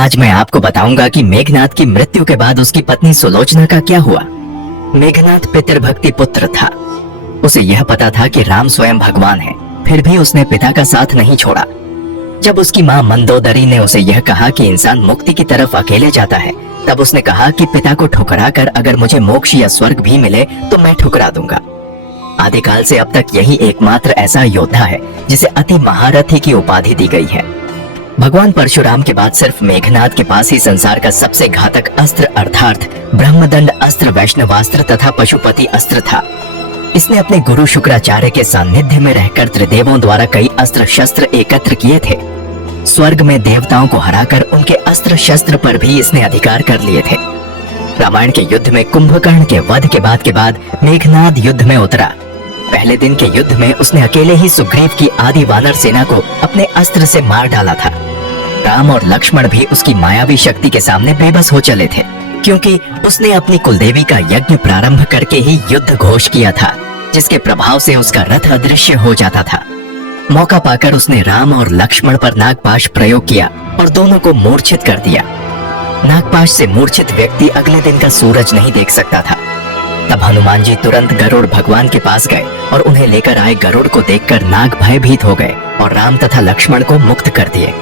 आज मैं आपको बताऊंगा कि मेघनाथ की मृत्यु के बाद उसकी पत्नी सुलोचना का क्या हुआ। मेघनाथ पितृभक्ति पुत्र था। उसे यह पता था कि राम स्वयं भगवान है, फिर भी उसने पिता का साथ नहीं छोड़ा। जब उसकी मां मंदोदरी ने उसे यह कहा कि इंसान मुक्ति की तरफ अकेले जाता है, तब उसने कहा कि पिता को ठुकरा कर अगर मुझे मोक्ष या स्वर्ग भी मिले तो मैं ठुकरा दूंगा। आदिकाल से अब तक यही एकमात्र ऐसा योद्धा है जिसे अति महारथी की उपाधि दी गई है। भगवान परशुराम के बाद सिर्फ मेघनाथ के पास ही संसार का सबसे घातक अस्त्र अर्थात ब्रह्मदंड अस्त्र, वैष्णवास्त्र तथा पशुपति अस्त्र था। इसने अपने गुरु शुक्राचार्य के सानिध्य में रहकर त्रिदेवों द्वारा कई अस्त्र शस्त्र एकत्र किए थे। स्वर्ग में देवताओं को हराकर उनके अस्त्र शस्त्र पर भी इसने अधिकार कर लिए थे। रामायण के युद्ध में कुंभकर्ण के वध के बाद मेघनाथ युद्ध में उतरा। पहले दिन के युद्ध में उसने अकेले ही सुग्रीव की आदि वानर सेना को अपने अस्त्र से मार डाला था। राम और लक्ष्मण भी उसकी मायावी शक्ति के सामने बेबस हो चले थे, क्योंकि उसने अपनी कुलदेवी का यज्ञ प्रारंभ करके ही युद्ध घोष किया था, जिसके प्रभाव से उसका रथ अदृश्य हो जाता था। मौका पाकर उसने राम और लक्ष्मण पर नागपाश प्रयोग किया और दोनों को मूर्छित कर दिया। नागपाश से मूर्छित व्यक्ति अगले दिन का सूरज नहीं देख सकता था। तब हनुमान जी तुरंत गरुड़ भगवान के पास गए और उन्हें लेकर आए गरुड़ को देखकर नाग भयभीत हो गए और राम तथा लक्ष्मण को मुक्त कर दिए।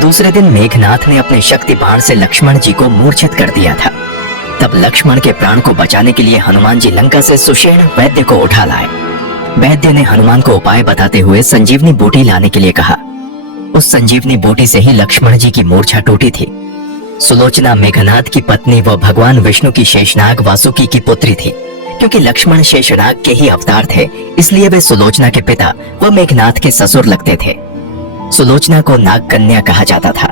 दूसरे दिन मेघनाथ ने अपने शक्ति बाण से लक्ष्मण जी को मूर्छित कर दिया था। तब लक्ष्मण के प्राण को बचाने के लिए हनुमान जी लंका से सुषेण वैद्य को उठा लाए। वैद्य ने हनुमान को उपाय बताते हुए संजीवनी बूटी लाने के लिए कहा। उस संजीवनी बूटी से ही लक्ष्मण जी की मूर्छा टूटी थी। सुलोचना मेघनाथ की पत्नी व भगवान विष्णु की शेषनाग वासुकी की पुत्री थी। क्योंकि लक्ष्मण शेषनाग के ही अवतार थे, इसलिए वे सुलोचना के पिता व मेघनाथ के ससुर लगते थे। सुलोचना को नाग कन्या कहा जाता था।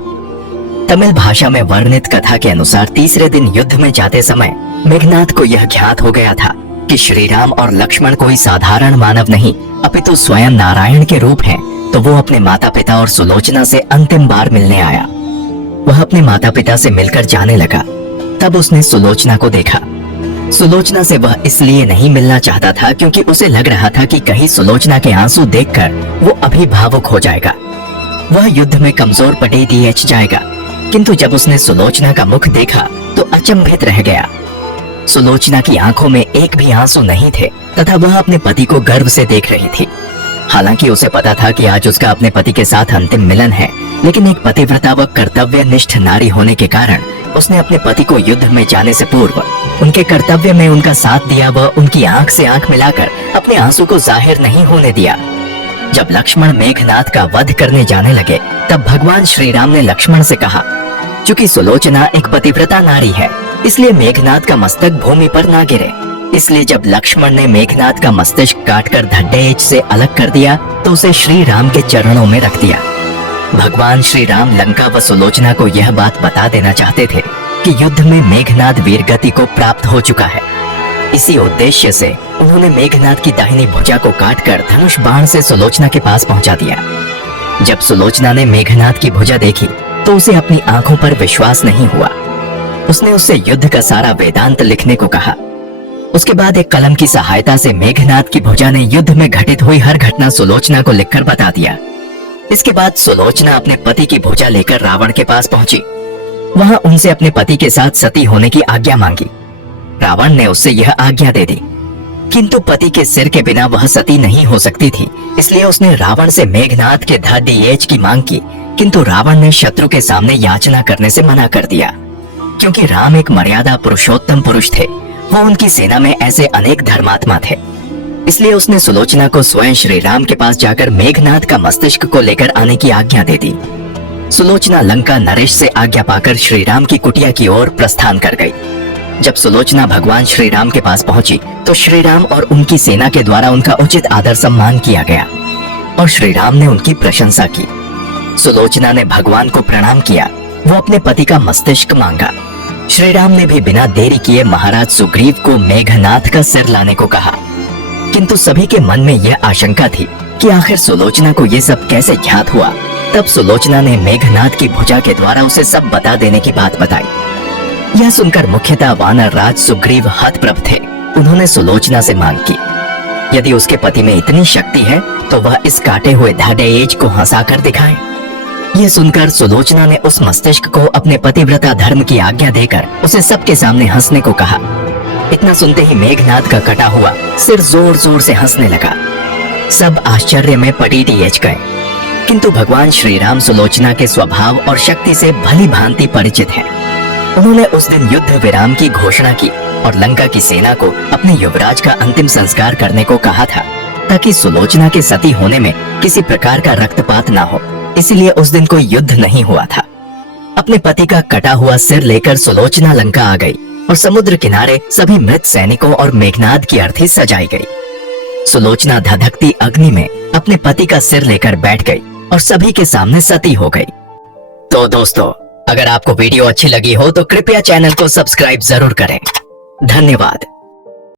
तमिल भाषा में वर्णित कथा के अनुसार तीसरे दिन युद्ध में जाते समय मेघनाथ को यह ज्ञात हो गया था कि श्री राम और लक्ष्मण कोई साधारण मानव नहीं, अपितु स्वयं नारायण के रूप हैं। तो वो अपने माता पिता और सुलोचना से अंतिम बार मिलने आया। वह अपने माता पिता से मिलकर जाने लगा। तब उसने सुलोचना को देखा। सुलोचना से वह इसलिए नहीं मिलना चाहता था क्योंकि उसे लग रहा था कि कहीं सुलोचना के आंसू देखकर वो अभिभावुक हो जाएगा, वह युद्ध में कमजोर पड़े दिएच जाएगा। किंतु जब उसने सुलोचना का मुख देखा तो अचंभित रह गया। सुलोचना की आंखों में एक भी आंसू नहीं थे तथा वह अपने पति को गर्व से देख रही थी। हालांकि उसे पता था कि आज उसका अपने पति के साथ अंतिम मिलन है, लेकिन एक पतिव्रता व कर्तव्यनिष्ठ नारी होने के कारण उसने अपने पति को युद्ध में जाने से पूर्व उनके कर्तव्य में उनका साथ दिया व उनकी आंख से आंख मिलाकर अपने आंसू को जाहिर नहीं होने दिया। जब लक्ष्मण मेघनाथ का वध करने जाने लगे, तब भगवान श्री राम ने लक्ष्मण से कहा, चूंकि सुलोचना एक पतिव्रता नारी है, इसलिए मेघनाथ का मस्तक भूमि पर ना गिरे। इसलिए जब लक्ष्मण ने मेघनाथ का मस्तिष्क काटकर धड्डेच से अलग कर दिया तो उसे श्री राम के चरणों में रख दिया। भगवान श्री राम लंका व सुलोचना को यह बात बता देना चाहते थे कि युद्ध में मेघनाथ वीरगति को प्राप्त हो चुका है। इसी उद्देश्य से उन्होंने मेघनाथ की दाहिनी भुजा को काटकर धनुष बाण से सुलोचना के पास पहुंचा दिया। जब सुलोचना ने मेघनाथ की भुजा देखी तो उसे अपनी आंखों पर विश्वास नहीं हुआ। उसने उससे युद्ध का सारा वेदांत लिखने को कहा। उसके बाद एक कलम की सहायता से मेघनाथ की भुजा ने युद्ध में घटित हुई हर घटना सुलोचना को लिखकर बता दिया। इसके बाद सुलोचना अपने पति की भुजा लेकर रावण के पास पहुंची। वहां उनसे अपने पति के साथ सती होने की आज्ञा मांगी। रावण ने उससे यह आज्ञा दे दी, किंतु पति के सिर के बिना वह सती नहीं हो सकती थी। इसलिए उसने रावण से मेघनाथ के धड़ की मांग की, किंतु रावण ने शत्रु के सामने याचना करने से मना कर दिया। क्योंकि राम एक मर्यादा पुरुषोत्तम पुरुष थे, वो उनकी सेना में ऐसे अनेक धर्मात्मा थे, इसलिए उसने सुलोचना को स्वयं श्री राम के पास जाकर मेघनाथ का मस्तिष्क को लेकर आने की आज्ञा दे दी। सुलोचना लंका नरेश से आज्ञा पाकर श्री राम की कुटिया की ओर प्रस्थान कर गई। जब सुलोचना भगवान श्री राम के पास पहुंची तो श्री राम और उनकी सेना के द्वारा उनका उचित आदर सम्मान किया गया और श्री राम ने उनकी प्रशंसा की। सुलोचना ने भगवान को प्रणाम किया, वो अपने पति का मस्तिष्क मांगा। श्री राम ने भी बिना देरी किए महाराज सुग्रीव को मेघनाथ का सिर लाने को कहा। किंतु सभी के मन में यह आशंका थी कि आखिर सुलोचना को ये सब कैसे ज्ञात हुआ। तब सुलोचना ने मेघनाथ की भुजा के द्वारा उसे सब बता देने की बात बताई। यह सुनकर मुख्यतः वानर राज सुग्रीव हतप्रभ थे। उन्होंने सुलोचना से मांग की, यदि उसके पति में इतनी शक्ति है तो वह इस काटे हुए धड़ेज को हंसाकर दिखाए। ये सुनकर सुलोचना ने उस मस्तिष्क को अपने पतिव्रता धर्म की आज्ञा देकर उसे सबके सामने हंसने को कहा। इतना सुनते ही मेघनाद का कटा हुआ सिर जोर जोर से हंसने लगा। सब आश्चर्य में पटीटी एच गए, किंतु भगवान श्री राम सुलोचना के स्वभाव और शक्ति से भली भांति परिचित हैं। उन्होंने उस दिन युद्ध विराम की घोषणा की और लंका की सेना को अपने युवराज का अंतिम संस्कार करने को कहा था, ताकि सुलोचना के सती होने में किसी प्रकार का रक्तपात ना हो। इसलिए उस दिन कोई युद्ध नहीं हुआ था। अपने पति का कटा हुआ सिर लेकर सुलोचना लंका आ गई और समुद्र किनारे सभी मृत सैनिकों और मेघनाद की अर्थी सजाई गई। सुलोचना धधकती अग्नि में अपने पति का सिर लेकर बैठ गई और सभी के सामने सती हो गई। तो दोस्तों, अगर आपको वीडियो अच्छी लगी हो तो कृपया चैनल को सब्सक्राइब जरूर करें। धन्यवाद।